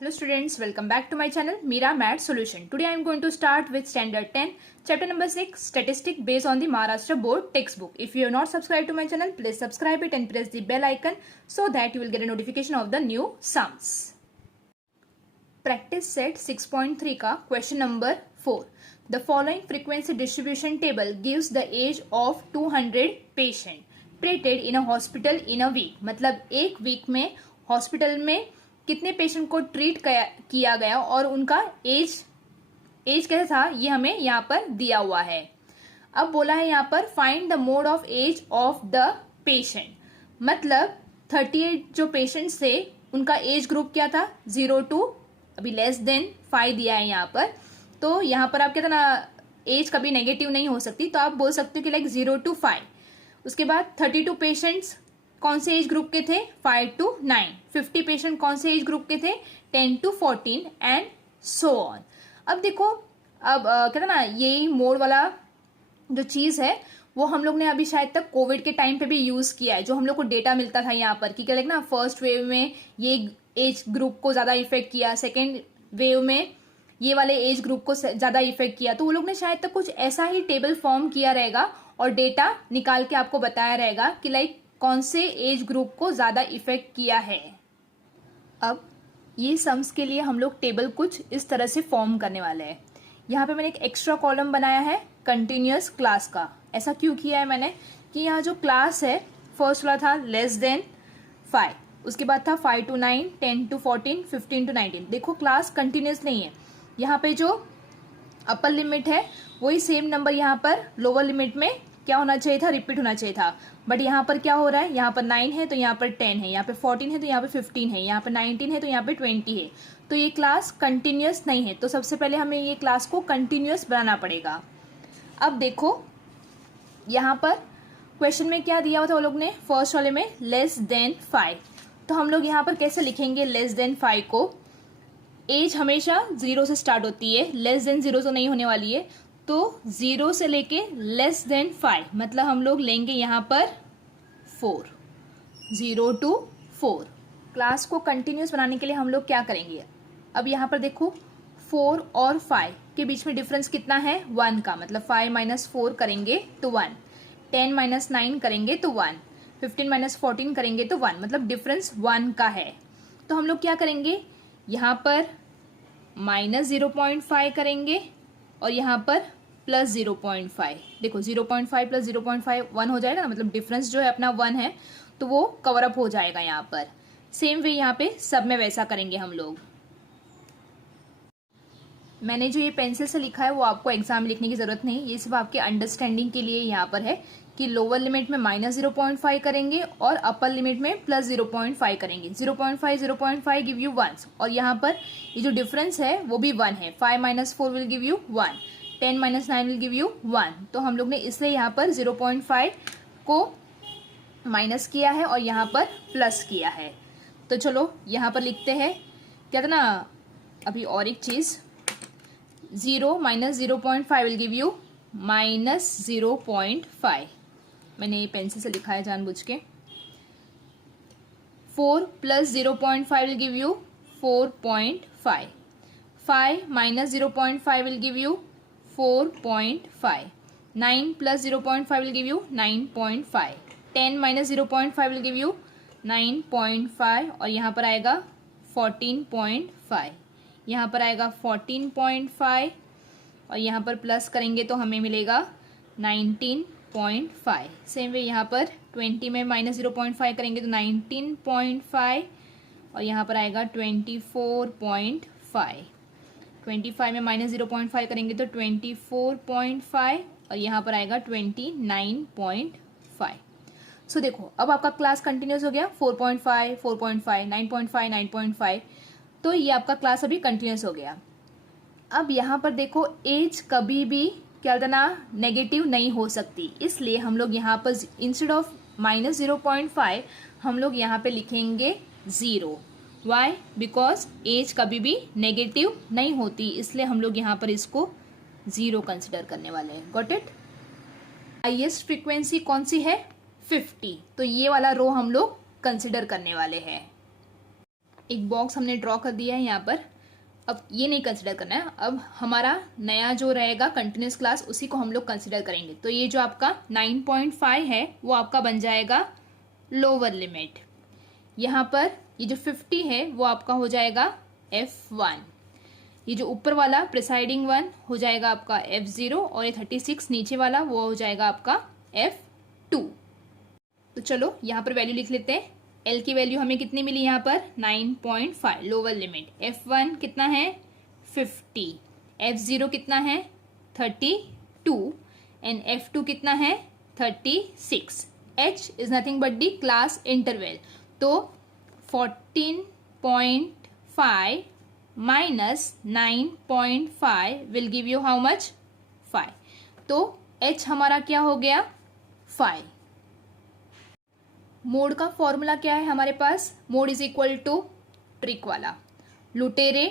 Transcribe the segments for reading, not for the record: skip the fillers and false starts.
Hello students, welcome back to my channel Meera Math Solution. Today I am going to start with standard 10 chapter number 6 statistic based on the Maharashtra board textbook. If you have not subscribed to my channel, please subscribe it and press the bell icon so that you will get a notification of the new sums. Practice set 6.3 का question number 4. The following frequency distribution table gives the age of 200 patient treated in a hospital in a week. मतलब एक week में hospital में कितने patient को treat किया गया और उनका एज कैसा था ये हमें यहाँ पर दिया हुआ है. अब बोला है यहाँ पर find the mode of age of the patient. मतलब 38 जो पेशेंट्स थे उनका एज ग्रुप क्या था 0 to अभी लेस देन 5 दिया है यहाँ पर. तो यहाँ पर आप कहते ना एज कभी नेगेटिव नहीं हो सकती, तो आप बोल सकते हो कि लाइक 0 to 5. उसके बाद 32 पेशेंट्स कौन से एज ग्रुप के थे 5 to 9. 50 पेशेंट कौन से एज ग्रुप के थे 10 to 14 एंड सो ऑन. अब देखो अब कहते ना यही मोड वाला जो चीज है वो हम लोग ने अभी शायद तक कोविड के टाइम पे भी यूज किया है. जो हम लोग को डेटा मिलता था यहाँ पर कि क्या ना फर्स्ट वेव में ये एज ग्रुप को ज्यादा इफेक्ट किया, सेकेंड वेव में ये वाले एज ग्रुप को ज्यादा इफेक्ट किया. तो वो लोग ने शायद तक कुछ ऐसा ही टेबल फॉर्म किया रहेगा और डेटा निकाल के आपको बताया रहेगा कि लाइक कौन से एज ग्रुप को ज्यादा इफेक्ट किया है. अब ये सम्स के लिए हम लोग टेबल कुछ इस तरह से फॉर्म करने वाले हैं. यहाँ पे मैंने एक एक्स्ट्रा कॉलम बनाया है कंटिन्यूअस क्लास का. ऐसा क्यों किया है मैंने कि यहाँ जो क्लास है फर्स्ट वाला था लेस देन 5, उसके बाद था 5 to 9, 10 to 14, 15 to 19. देखो क्लास कंटिन्यूअस नहीं है. यहाँ पे जो अपर लिमिट है वही सेम नंबर यहाँ पर लोअर लिमिट में क्या होना चाहिए था, रिपीट होना चाहिए था. बट यहाँ पर क्या हो रहा है, यहाँ पर 9 है तो यहाँ पर 10 है, यहाँ पे 14 है तो यहाँ पे 15 है, यहाँ पे 19 है तो यहाँ पे 20 है. तो ये क्लास कंटिन्यूअस नहीं है. तो सबसे पहले हमें ये क्लास को कंटिन्यूअस बनाना पड़ेगा. अब देखो यहाँ पर क्वेश्चन में क्या दिया हुआ था वो लोग ने फर्स्ट वाले में लेस देन 5. तो हम लोग यहाँ पर कैसे लिखेंगे लेस देन 5 को. एज हमेशा 0 से स्टार्ट होती है, लेस देन 0 तो नहीं होने वाली है. तो 0 से लेके लेस देन 5 मतलब हम लोग लेंगे यहाँ पर 4, 0 to 4. क्लास को कंटिन्यूस बनाने के लिए हम लोग क्या करेंगे. अब यहाँ पर देखो 4 और 5 के बीच में डिफरेंस कितना है 1 का. मतलब 5 - 4 करेंगे तो 1, 10 - 9 करेंगे तो 1, 15 - 14 करेंगे तो 1. मतलब डिफरेंस 1 का है. तो हम लोग क्या करेंगे यहाँ पर -0.5 करेंगे और यहाँ पर +0.5. देखो 0.5 + 0.5 1 हो जाएगा ना. मतलब डिफरेंस जो है अपना 1 है तो वो कवर अप हो जाएगा यहाँ पर. सेम वे यहाँ पे सब में वैसा करेंगे हम लोग. मैंने जो ये पेंसिल से लिखा है वो आपको एग्जाम में लिखने की जरूरत नहीं. ये सिर्फ आपके अंडरस्टैंडिंग के लिए यहाँ पर है कि लोअर लिमिट में -0.5 करेंगे और अपर लिमिट में +0.5 करेंगे. 0.5 गिव यू 1 और यहाँ पर ये जो डिफरेंस है वो भी 1 है. 5 - 4 will give you 1, 10 - 9 will give you 1. तो हम लोग ने इसलिए यहाँ पर 0.5 को माइनस किया है और यहाँ पर प्लस किया है. तो चलो यहाँ पर लिखते हैं क्या था ना. अभी और एक चीज 0 - 0.5 विल गिव यू -0.5. मैंने ये पेंसिल से लिखा है जानबूझ के. 4 + 0.5 will give you 4.5. 5 - 0.5 will give you 4.5. 9 + 0.5 will give you 9.5. 10 - 0.5 will give you 9.5 और यहाँ पर आएगा 14.5. यहाँ पर आएगा 14.5 और यहाँ पर प्लस करेंगे तो हमें मिलेगा 19.5. सेम वे यहाँ पर 20 में -0.5 करेंगे तो 19.5 और यहाँ पर आएगा 24.5. 25 में -0.5 करेंगे तो 24.5 और यहाँ पर आएगा 29.5. सो देखो अब आपका क्लास कंटिन्यूस हो गया 4.5, 4.5, 9.5, 9.5. तो ये आपका क्लास अभी कंटिन्यूस हो गया. अब यहाँ पर देखो एज कभी भी क्या करना नेगेटिव नहीं हो सकती. इसलिए हम लोग यहाँ पर इंस्टेड ऑफ -0.5 हम लोग यहाँ पे लिखेंगे 0. वाई बिकॉज एज कभी भी नेगेटिव नहीं होती, इसलिए हम लोग यहाँ पर इसको 0 कंसिडर करने वाले हैं. Got it. हाईएस्ट फ्रीक्वेंसी कौन सी है 50. तो ये वाला रो हम लोग कंसिडर करने वाले हैं. एक बॉक्स हमने ड्रॉ कर दिया है यहाँ पर। अब ये नहीं कंसिडर करना है, अब हमारा नया जो रहेगा कंटिन्यूस क्लास उसी को हम लोग कंसिडर करेंगे। तो ये जो आपका 9.5 है वो आपका बन जाएगा लोअर लिमिट। यहाँ पर ये जो 50 है वो आपका हो जाएगा F1। ये जो ऊपर वाला प्रिसाइडिंग वन हो जाएगा आपका F0 और ये 36 नीचे वाला वो हो जाएगा आपका F2। तो चलो यहाँ पर वैल्यू लिख लेते हैं। L की वैल्यू हमें कितनी मिली यहाँ पर 9.5 लोअर लिमिट। F1 कितना है 50, F0 कितना है 32 एंड F2 कितना है 36। H is nothing but the class interval. तो 14.5 minus 9.5 will give you how much 5। तो H हमारा क्या हो गया 5। मोड का फॉर्मूला क्या है हमारे पास, mode is equal to trick वाला। लुटेरे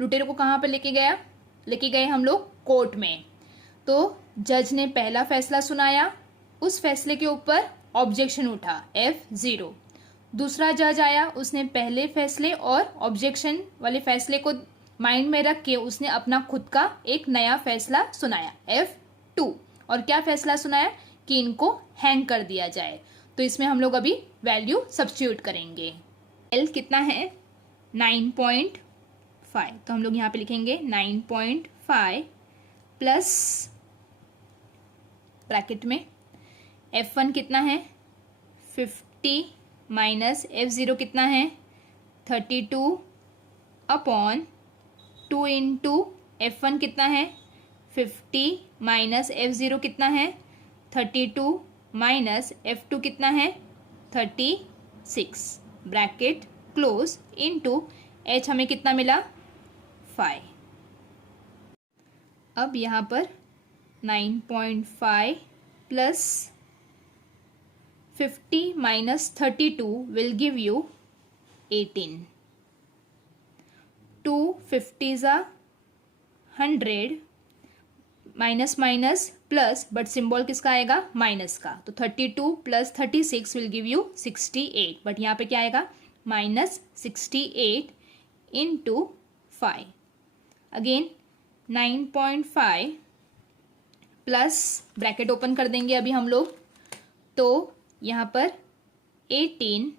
को कहाँ पे लेके गए हम लोग कोर्ट में। तो जज ने पहला फैसला सुनाया, उस फैसले के ऊपर ऑब्जेक्शन उठा F0। दूसरा जज आया, उसने पहले फैसले और ऑब्जेक्शन वाले फैसले को माइंड में रख के उसने अपना खुद का एक नया फैसला सुनाया F2। और क्या फैसला सुनाया कि इनको हैंग कर दिया जाए। तो इसमें हम लोग अभी वैल्यू सब्स्टिट्यूट करेंगे। L कितना है 9.5, तो हम लोग यहाँ पे लिखेंगे 9.5 प्लस ब्रैकेट में F1 कितना है 50 माइनस F0 कितना है 32 अपॉन 2 इंटू F1 कितना है 50 माइनस F0 कितना है 32 माइनस F2 कितना है 36 ब्रैकेट क्लोज इनटू H हमें कितना मिला 5। अब यहाँ पर 9.5 plus 50 minus 32 will give you 18। 2 50s are 100 minus minus plus, but symbol किसका आएगा माइनस का। तो 32 plus 36 will give you 68, but यहाँ पे क्या आएगा minus 68 into 5। Again 9.5 plus bracket open कर देंगे अभी हम लोग। तो यहाँ पर 18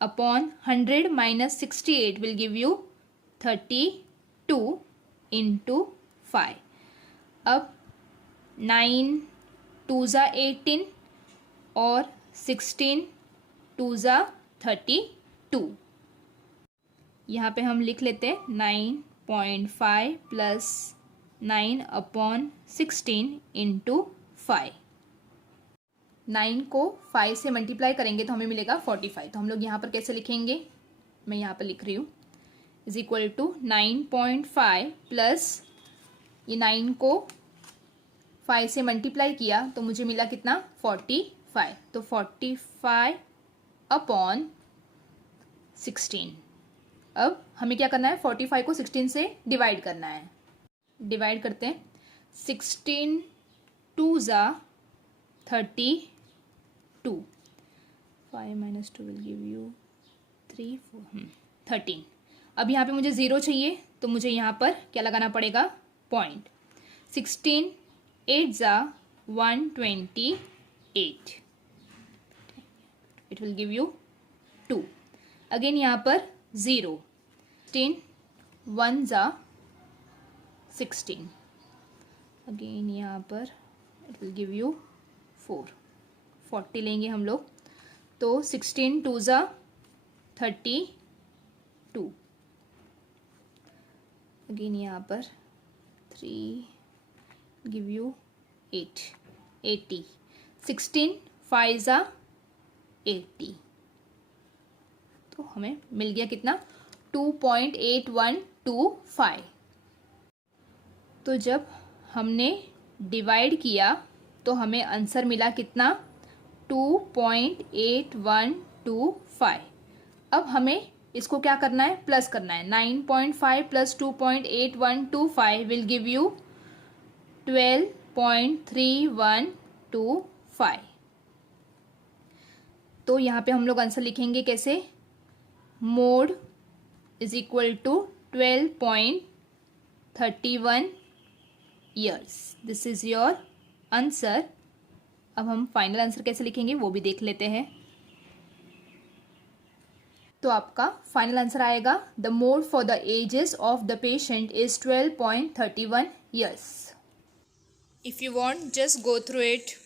upon 100 minus 68 will give you 32 into 5। अब 9 2 ज़ा 18 और 16 2 ज़ा 32। यहाँ पे हम लिख लेते हैं 9.5 प्लस 9 अपॉन 16 इंटू 5। 9 को 5 से मल्टीप्लाई करेंगे तो हमें मिलेगा 45। तो हम लोग यहाँ पर कैसे लिखेंगे, मैं यहाँ पर लिख रही हूँ इज इक्वल टू 9.5 प्लस ये 9 को 5 से मल्टीप्लाई किया तो मुझे मिला कितना 45। तो 45 अपॉन 16। अब हमें क्या करना है 45 को 16 से डिवाइड करना है। डिवाइड करते हैं 16 2 ज़ा 32। 5 माइनस 2 विल गिव यू 3 4 13। अब यहाँ पे मुझे 0 चाहिए तो मुझे यहाँ पर क्या लगाना पड़ेगा पॉइंट। 16 8 ज़ा 128, it will give you 2। Again यहाँ पर 0। 16 1 ज़ा 16, अगेन यहाँ पर इट विल गिव यू 4। 40 लेंगे हम लोग तो 16 2 ज़ा 32, अगेन यहाँ पर 3 गिव यू 8 80। 16 5 ज़ा 80, तो हमें मिल गया कितना 2.8125। तो जब हमने डिवाइड किया तो हमें आंसर मिला कितना 2.8125। अब हमें इसको क्या करना है प्लस करना है। 9.5 प्लस 2.8125 विल गिव यू 12.3125। तो यहाँ पे हम लोग आंसर लिखेंगे कैसे, mode is equal to 12.31 years. This is your answer. अब हम फाइनल आंसर कैसे लिखेंगे वो भी देख लेते हैं। तो आपका फाइनल आंसर आएगा the mode for the ages of the patient is 12.31 years. If you want just go through it.